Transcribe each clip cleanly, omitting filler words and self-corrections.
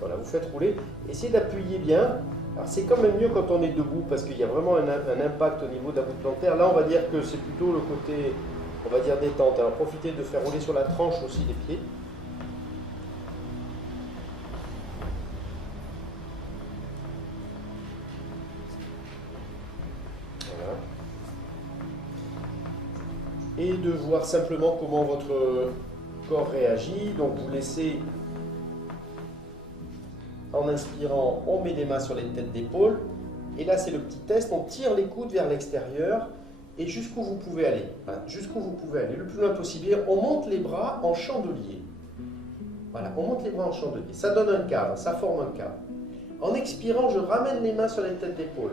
Voilà, vous faites rouler. Essayez d'appuyer bien. Alors c'est quand même mieux quand on est debout parce qu'il y a vraiment un impact au niveau de la voûte plantaire. Là, on va dire que c'est plutôt le côté, on va dire, détente. Alors profitez de faire rouler sur la tranche aussi des pieds. Voilà. Et de voir simplement comment votre corps réagit. Donc vous laissez, en inspirant, on met les mains sur les têtes d'épaule. Et là, c'est le petit test. On tire les coudes vers l'extérieur et jusqu'où vous pouvez aller. Voilà, jusqu'où vous pouvez aller, le plus loin possible. On monte les bras en chandelier. Voilà, on monte les bras en chandelier. Ça donne un cadre, ça forme un cadre. En expirant, je ramène les mains sur les têtes d'épaule.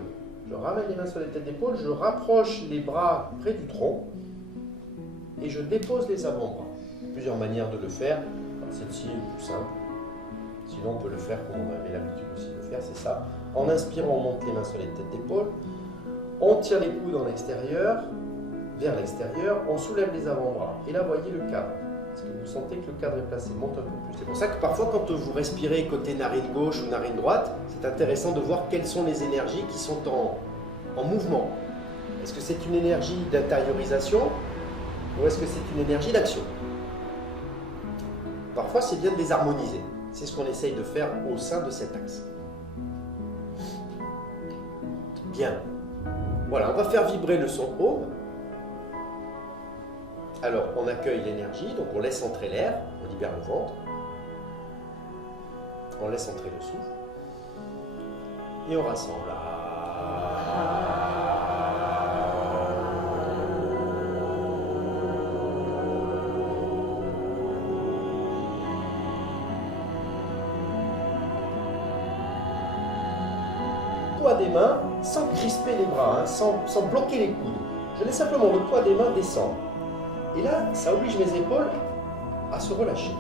Je ramène les mains sur les têtes d'épaule, je rapproche les bras près du tronc et je dépose les avant-bras. Il y a plusieurs manières de le faire. Celle-ci est plus simple. Sinon, on peut le faire comme on avait l'habitude aussi de le faire, c'est ça. En inspirant, on monte les mains sur les têtes d'épaule. On tire les coudes en extérieur, vers l'extérieur. On soulève les avant-bras. Et là, voyez le cadre. Est-ce que vous sentez que le cadre est placé? Monte un peu plus. C'est pour ça que parfois, quand vous respirez côté narine gauche ou narine droite, c'est intéressant de voir quelles sont les énergies qui sont en mouvement. Est-ce que c'est une énergie d'intériorisation ou est-ce que c'est une énergie d'action? Parfois, c'est bien de les harmoniser. C'est ce qu'on essaye de faire au sein de cet axe. Bien. Voilà, on va faire vibrer le son Om. Alors, on accueille l'énergie, donc on laisse entrer l'air, on libère le ventre. On laisse entrer le souffle. Et on rassemble. Poids des mains sans crisper les bras, hein, sans bloquer les coudes. Je laisse simplement le poids des mains descendre. Et là, ça oblige mes épaules à se relâcher.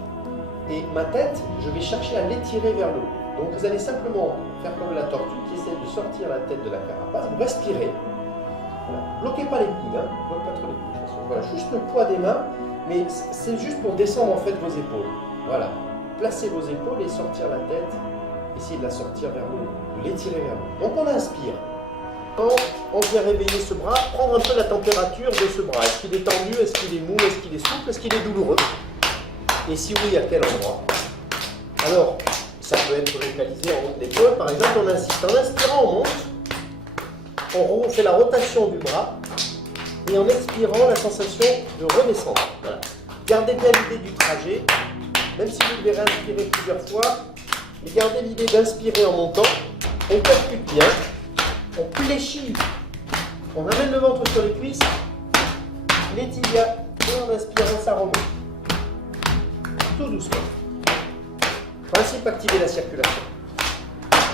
Et ma tête, je vais chercher à l'étirer vers le haut. Donc vous allez simplement faire comme la tortue qui essaie de sortir la tête de la carapace. Vous respirez. Voilà. Bloquez pas les coudes, hein. Bloquez pas trop les coudes. De toute façon. Voilà, juste le poids des mains, mais c'est juste pour descendre en fait vos épaules. Voilà. Placez vos épaules et sortir la tête. Essayez de la sortir vers le haut, de l'étirer vers le haut. Donc on inspire. On vient réveiller ce bras, prendre un peu la température de ce bras. Est-ce qu'il est tendu, est-ce qu'il est mou, est-ce qu'il est souple, est-ce qu'il est douloureux? Et si oui, à quel endroit? Alors, ça peut être localisé en haut de l'épaule. Par exemple, on insiste. En inspirant, on monte. On fait la rotation du bras. Et en expirant, la sensation de redescendre. Voilà. Gardez bien l'idée du trajet. Même si vous devez réinspirer plusieurs fois, mais gardez l'idée d'inspirer en montant. On percute bien. On fléchit, on amène le ventre sur les cuisses, les tibias, et en inspirant, ça remonte. Tout doucement. Principe, activer la circulation.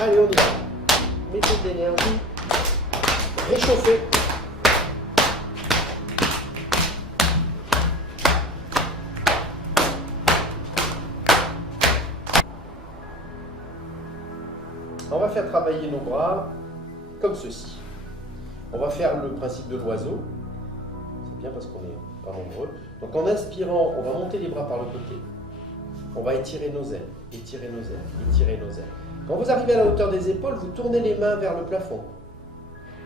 Allez, on y va. Mettez de l'énergie. Réchauffez. On va faire travailler nos bras comme ceci. On va faire le principe de l'oiseau. C'est bien parce qu'on n'est pas nombreux. Donc en inspirant, on va monter les bras par le côté. On va étirer nos ailes, étirer nos ailes, étirer nos ailes. Quand vous arrivez à la hauteur des épaules, vous tournez les mains vers le plafond.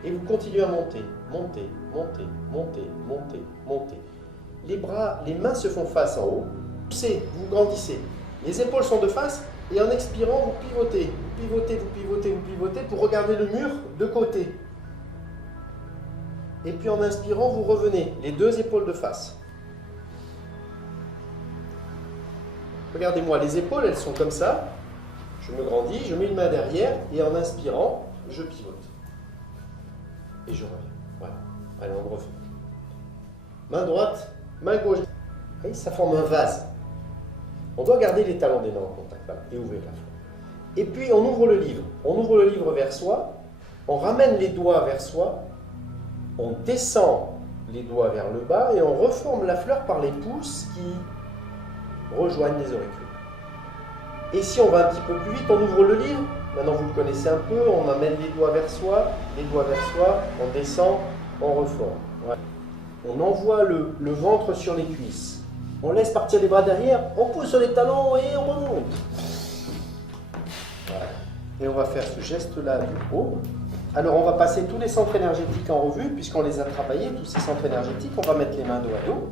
Et vous continuez à monter, monter, monter, monter, monter, monter. Les bras, les mains se font face en haut. Poussez, vous grandissez. Les épaules sont de face. Et en expirant, vous pivotez, vous pivotez, vous pivotez, vous pivotez pour regarder le mur de côté. Et puis en inspirant, vous revenez, les deux épaules de face. Regardez-moi, les épaules, elles sont comme ça. Je me grandis, je mets une main derrière et en inspirant, je pivote. Et je reviens. Voilà. Allez, on refait. Main droite, main gauche. Et ça forme un vase. On doit garder les talons des mains en contact voilà, et ouvrir la fleur. Et puis on ouvre le livre. On ouvre le livre vers soi, on ramène les doigts vers soi, on descend les doigts vers le bas et on reforme la fleur par les pouces qui rejoignent les auricules. Et si on va un petit peu plus vite, on ouvre le livre. Maintenant vous le connaissez un peu, on amène les doigts vers soi, on descend, on reforme. Voilà. On envoie le ventre sur les cuisses. On laisse partir les bras derrière, on pousse sur les talons et on remonte. Voilà. Et on va faire ce geste-là du haut. Alors on va passer tous les centres énergétiques en revue, puisqu'on les a travaillés, tous ces centres énergétiques. On va mettre les mains dos à dos.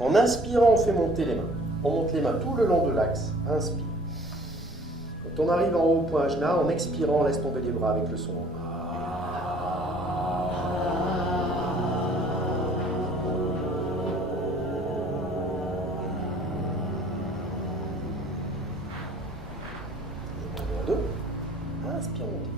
En inspirant, on fait monter les mains. On monte les mains tout le long de l'axe. Inspire. Quand on arrive en haut au point Ajna, en expirant, on laisse tomber les bras avec le son. Dos à dos. Inspire, monte.